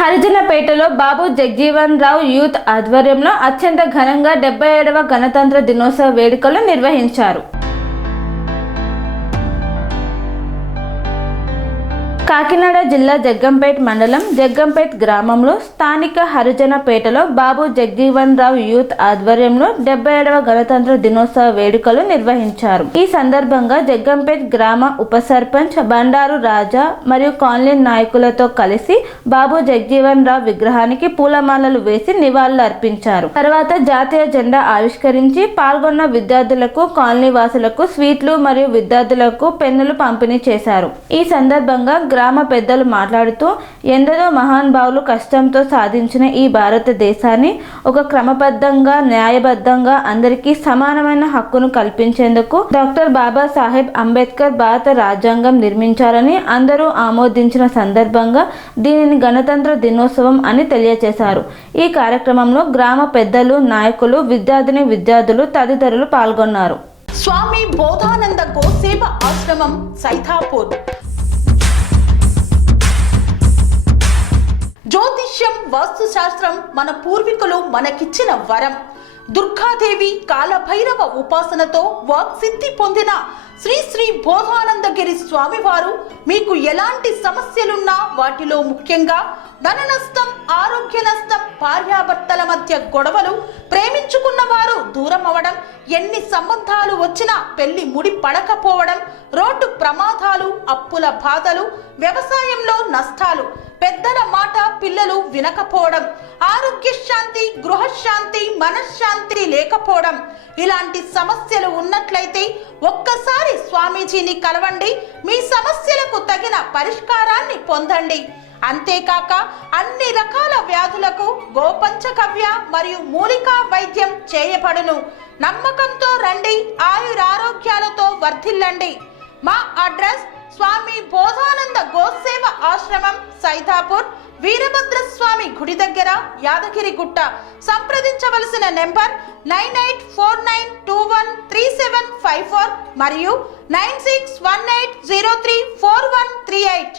హరిజనపేటలో బాబు జగజీవన్ రావు youth ఆధ్వర్యంలో అత్యంత ఘనంగా 77వ గణతంత్ర దినోత్సవ వేడుకలు నిర్వహించారు. కాకినాడ జిల్లా జగ్గంపేట్ మండలం జగ్గంపేట్ గ్రామంలో స్థానిక హరిజనపేటలో బాబు జగజీవన్ రావు యూత్ ఆధ్వర్యంలో 77వ గణతంత్ర దినోత్సవ వేడుకలు నిర్వహించారు. ఈ సందర్భంగా జగ్గంపేట్ గ్రామ ఉప సర్పంచ్ బండారు రాజా మరియు కాలనీ నాయకులతో కలిసి బాబు జగజీవన్ రావు విగ్రహానికి పూలమాలలు వేసి నివాళులు అర్పించారు. తర్వాత జాతీయ జెండా ఆవిష్కరించి పాల్గొన్న విద్యార్థులకు, కాలనీ వాసులకు స్వీట్లు మరియు విద్యార్థులకు పెన్నులు పంపిణీ చేశారు. ఈ సందర్భంగా గ్రామ పెద్దలు మాట్లాడుతూ ఎందరో మహానుభావులు కష్టంతో సాధించిన ఈ భారతదేశాన్ని ఒక క్రమబద్ధంగా, న్యాయబద్ధంగా అందరికీ సమానమైన హక్కును కల్పించేందుకు డాక్టర్ బాబాసాహెబ్ అంబేద్కర్ భారత రాజ్యాంగం నిర్మించారని అందరూ ఆమోదించిన సందర్భంగా దీనిని గణతంత్ర దినోత్సవం అని తెలియజేశారు. ఈ కార్యక్రమంలో గ్రామ పెద్దలు, నాయకులు, విద్యార్థులు తదితరులు పాల్గొన్నారు. స్వామి బోధానంద గోసేవ ఆశ్రమం సైథాపూర్. జ్యోతిష్యం, వాస్తుశాస్త్రం మన పూర్వీకులు మనకిచ్చిన వరం. దుర్గాదేవి, కాలభైరవ ఉపాసనతో వాక్సిద్ధి పొందిన శ్రీ శ్రీ బోధానందగిరి స్వామివారు మీకు ఎలాంటి సమస్యలున్నా, వాటిలో ముఖ్యంగా ధన నష్టం, ఆరోగ్య నష్టం, భార్యాభర్తల మధ్య గొడవలు, ప్రేమించుకున్న వారు దూరం అవడం, ఎన్ని సంబంధాలు వచ్చినా పెళ్లి ముడి పడకపోవడం, రోడ్డు ప్రమాదాలు, అప్పుల బాధలు, వ్యవసాయంలో నష్టాలు, పెద్దల మాట పిల్లలు వినకపోవడం, ఆరోగ్య శాంతి, గృహశాంతి, మనశ్శాంతి లేకపోవడం, ఇలాంటి సమస్యలు ఉన్నట్లయితే ఒక్కసారి స్వామీజీని కలవండి. మీ సమస్యలకు తగిన పరిష్కారాన్ని పొందండి. అంతేకాక అన్ని రకాల వ్యాధులకు గోపంచకవ్య మరియు మూలికా వైద్యం చేయబడును. నమ్మకంతో రండి, ఆయురారోగ్యాలతో వర్ధిల్లండి. మా అడ్రస్ స్వామి బోధానంద గోసేవ ఆశ్రమం, సైథాపూర్, వీరభద్రస్వామి గుడి దగ్గర, యాదగిరిగుట్ట. సంప్రదించవలసిన నెంబర్ 9849213754 మరియు 9618034138.